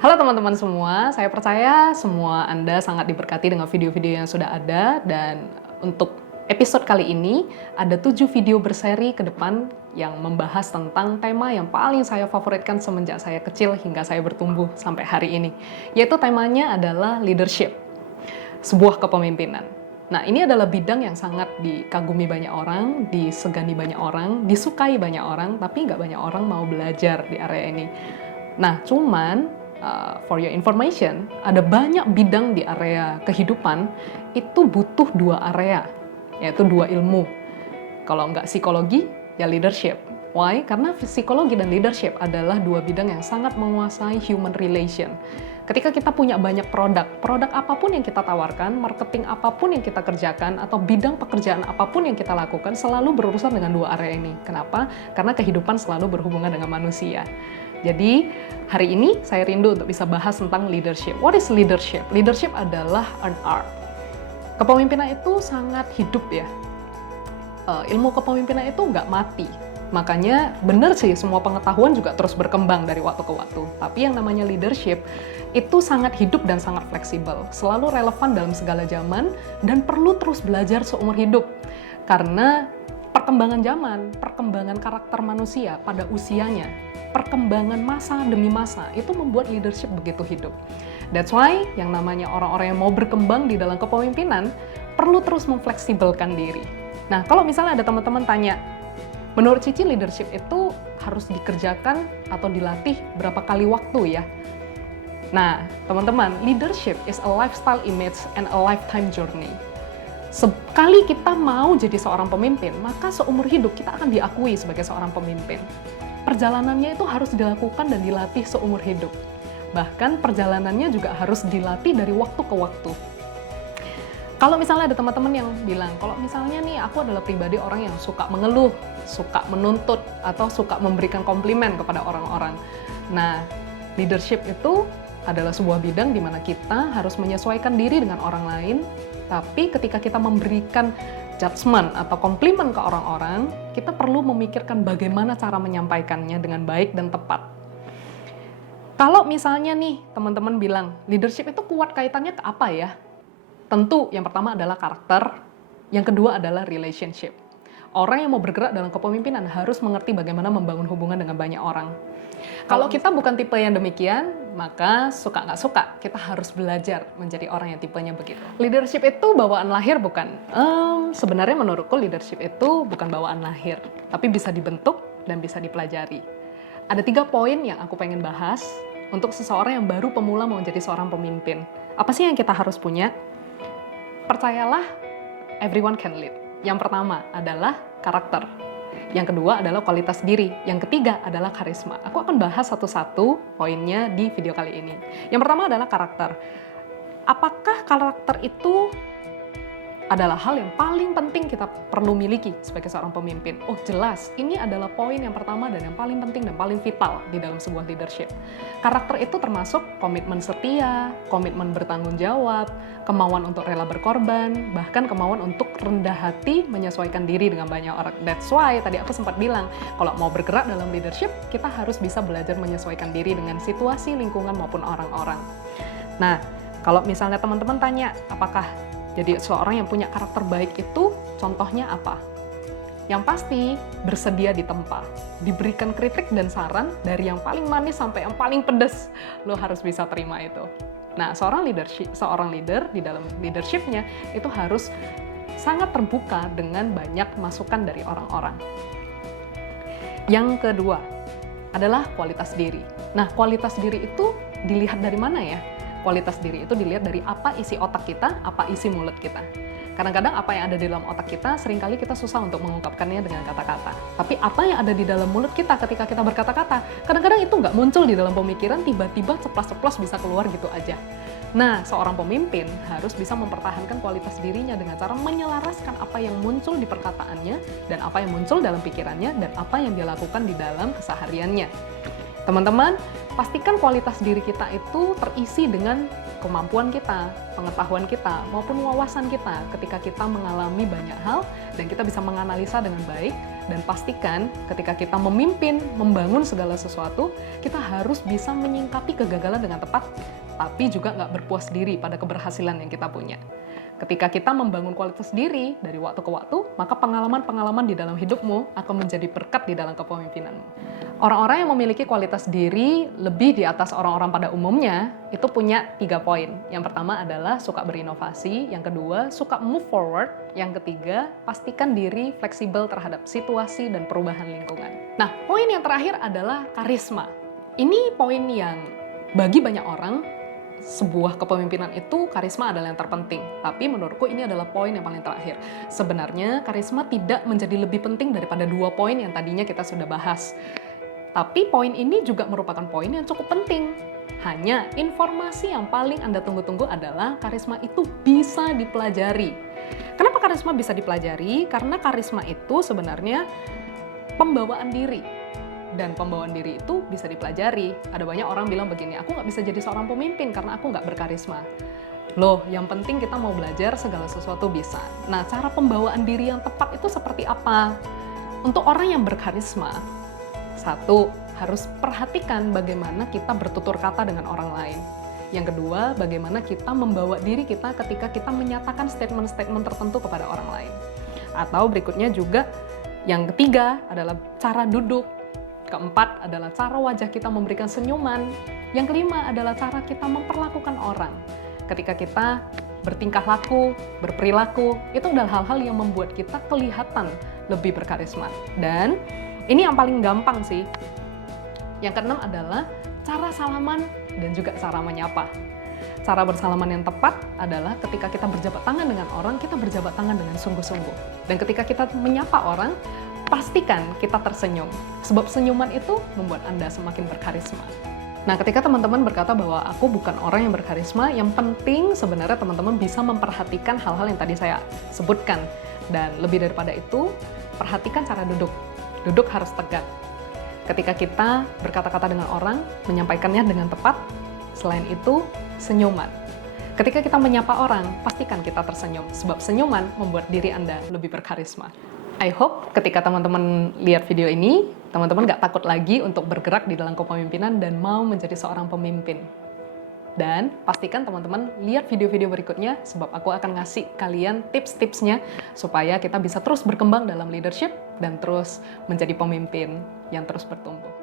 Halo teman-teman semua, saya percaya semua Anda sangat diberkati dengan video-video yang sudah ada, dan untuk episode kali ini ada 7 video berseri ke depan yang membahas tentang tema yang paling saya favoritkan semenjak saya kecil hingga saya bertumbuh sampai hari ini, yaitu temanya adalah leadership, sebuah kepemimpinan. Nah, ini adalah bidang yang sangat dikagumi banyak orang, disegani banyak orang, disukai banyak orang, tapi nggak banyak orang mau belajar di area ini. Nah, cuman for your information, ada banyak bidang di area kehidupan itu butuh 2 area, yaitu 2 ilmu. Kalau nggak psikologi, ya leadership. Why? Karena psikologi dan leadership adalah 2 bidang yang sangat menguasai human relation. Ketika kita punya banyak produk apapun yang kita tawarkan, marketing apapun yang kita kerjakan, atau bidang pekerjaan apapun yang kita lakukan, selalu berurusan dengan 2 area ini. Kenapa? Karena kehidupan selalu berhubungan dengan manusia. Jadi, hari ini saya rindu untuk bisa bahas tentang leadership. What is leadership? Leadership adalah an art. Kepemimpinan itu sangat hidup ya. Ilmu kepemimpinan itu nggak mati. Makanya benar sih, semua pengetahuan juga terus berkembang dari waktu ke waktu. Tapi yang namanya leadership itu sangat hidup dan sangat fleksibel. Selalu relevan dalam segala zaman dan perlu terus belajar seumur hidup. Karena perkembangan zaman, perkembangan karakter manusia pada usianya, perkembangan masa demi masa, itu membuat leadership begitu hidup. That's why yang namanya orang-orang yang mau berkembang di dalam kepemimpinan perlu terus memfleksibelkan diri. Nah, kalau misalnya ada teman-teman tanya, menurut Cici leadership itu harus dikerjakan atau dilatih berapa kali waktu ya? Nah, teman-teman, leadership is a lifestyle image and a lifetime journey. Sekali kita mau jadi seorang pemimpin, maka seumur hidup kita akan diakui sebagai seorang pemimpin. Perjalanannya itu harus dilakukan dan dilatih seumur hidup. Bahkan perjalanannya juga harus dilatih dari waktu ke waktu. Kalau misalnya ada teman-teman yang bilang, kalau misalnya nih aku adalah pribadi orang yang suka mengeluh, suka menuntut, atau suka memberikan komplimen kepada orang-orang. Nah, leadership itu adalah sebuah bidang di mana kita harus menyesuaikan diri dengan orang lain, tapi ketika kita memberikan judgement atau komplimen ke orang-orang, kita perlu memikirkan bagaimana cara menyampaikannya dengan baik dan tepat. Kalau misalnya nih, teman-teman bilang, leadership itu kuat kaitannya ke apa ya? Tentu yang pertama adalah karakter, yang kedua adalah relationship. Orang yang mau bergerak dalam kepemimpinan harus mengerti bagaimana membangun hubungan dengan banyak orang. Kalau kita bukan tipe yang demikian, maka suka nggak suka, kita harus belajar menjadi orang yang tipenya begitu. Leadership itu bawaan lahir bukan? Sebenarnya menurutku leadership itu bukan bawaan lahir, tapi bisa dibentuk dan bisa dipelajari. Ada 3 poin yang aku pengen bahas untuk seseorang yang baru pemula mau menjadi seorang pemimpin. Apa sih yang kita harus punya? Percayalah, everyone can lead. Yang pertama adalah karakter. Yang kedua adalah kualitas diri. Yang ketiga adalah karisma. Aku akan bahas satu-satu poinnya di video kali ini. Yang pertama adalah karakter. Apakah karakter itu adalah hal yang paling penting kita perlu miliki sebagai seorang pemimpin? Oh jelas, ini adalah poin yang pertama dan yang paling penting dan paling vital di dalam sebuah leadership. Karakter itu termasuk komitmen setia, komitmen bertanggung jawab, kemauan untuk rela berkorban, bahkan kemauan untuk rendah hati menyesuaikan diri dengan banyak orang. That's why tadi aku sempat bilang, kalau mau bergerak dalam leadership, kita harus bisa belajar menyesuaikan diri dengan situasi, lingkungan, maupun orang-orang. Nah, kalau misalnya teman-teman tanya, apakah jadi seorang yang punya karakter baik itu contohnya apa? Yang pasti bersedia ditempa, diberikan kritik dan saran dari yang paling manis sampai yang paling pedas, lo harus bisa terima itu. Nah, seorang leader di dalam leadership-nya itu harus sangat terbuka dengan banyak masukan dari orang-orang. Yang kedua adalah kualitas diri. Nah, kualitas diri itu dilihat dari mana ya? Kualitas diri itu dilihat dari apa isi otak kita, apa isi mulut kita. Kadang-kadang apa yang ada di dalam otak kita, seringkali kita susah untuk mengungkapkannya dengan kata-kata. Tapi apa yang ada di dalam mulut kita ketika kita berkata-kata, kadang-kadang itu nggak muncul di dalam pemikiran, tiba-tiba ceplas-ceplos bisa keluar gitu aja. Nah, seorang pemimpin harus bisa mempertahankan kualitas dirinya dengan cara menyelaraskan apa yang muncul di perkataannya, dan apa yang muncul dalam pikirannya, dan apa yang dia lakukan di dalam kesehariannya. Teman-teman, pastikan kualitas diri kita itu terisi dengan kemampuan kita, pengetahuan kita, maupun wawasan kita ketika kita mengalami banyak hal dan kita bisa menganalisa dengan baik Dan pastikan ketika kita memimpin, membangun segala sesuatu, kita harus bisa menyingkapi kegagalan dengan tepat, tapi juga nggak berpuas diri pada keberhasilan yang kita punya. Ketika kita membangun kualitas diri dari waktu ke waktu, maka pengalaman-pengalaman di dalam hidupmu akan menjadi berkat di dalam kepemimpinanmu. Orang-orang yang memiliki kualitas diri lebih di atas orang-orang pada umumnya, itu punya 3 poin. Yang pertama adalah suka berinovasi, yang kedua suka move forward, yang ketiga pastikan diri fleksibel terhadap situasi dan perubahan lingkungan. Nah, poin yang terakhir adalah karisma. Ini poin yang bagi banyak orang, sebuah kepemimpinan itu karisma adalah yang terpenting. Tapi menurutku ini adalah poin yang paling terakhir. Sebenarnya karisma tidak menjadi lebih penting daripada 2 poin yang tadinya kita sudah bahas. Tapi poin ini juga merupakan poin yang cukup penting. Hanya informasi yang paling Anda tunggu-tunggu adalah karisma itu bisa dipelajari. Kenapa karisma bisa dipelajari? Karena karisma itu sebenarnya pembawaan diri. Dan pembawaan diri itu bisa dipelajari. Ada banyak orang bilang begini, aku nggak bisa jadi seorang pemimpin karena aku nggak berkarisma. Loh, yang penting kita mau belajar segala sesuatu bisa. Nah, cara pembawaan diri yang tepat itu seperti apa? Untuk orang yang berkarisma, 1, harus perhatikan bagaimana kita bertutur kata dengan orang lain. Yang kedua, bagaimana kita membawa diri kita ketika kita menyatakan statement-statement tertentu kepada orang lain. Atau berikutnya juga, yang ketiga adalah cara duduk. Keempat adalah cara wajah kita memberikan senyuman. Yang kelima adalah cara kita memperlakukan orang. Ketika kita bertingkah laku, berperilaku, itu adalah hal-hal yang membuat kita kelihatan lebih berkarisma. Dan ini yang paling gampang sih. Yang keenam adalah cara salaman dan juga cara menyapa. Cara bersalaman yang tepat adalah ketika kita berjabat tangan dengan orang, kita berjabat tangan dengan sungguh-sungguh. Dan ketika kita menyapa orang, pastikan kita tersenyum. Sebab senyuman itu membuat Anda semakin berkarisma. Nah, ketika teman-teman berkata bahwa aku bukan orang yang berkarisma, yang penting sebenarnya teman-teman bisa memperhatikan hal-hal yang tadi saya sebutkan. Dan lebih daripada itu, perhatikan cara duduk. Duduk harus tegak. Ketika kita berkata-kata dengan orang, menyampaikannya dengan tepat, selain itu, senyuman. Ketika kita menyapa orang, pastikan kita tersenyum, sebab senyuman membuat diri Anda lebih berkarisma. I hope ketika teman-teman lihat video ini, teman-teman nggak takut lagi untuk bergerak di dalam kepemimpinan dan mau menjadi seorang pemimpin. Dan pastikan teman-teman lihat video-video berikutnya, sebab aku akan ngasih kalian tips-tipsnya supaya kita bisa terus berkembang dalam leadership dan terus menjadi pemimpin yang terus bertumbuh.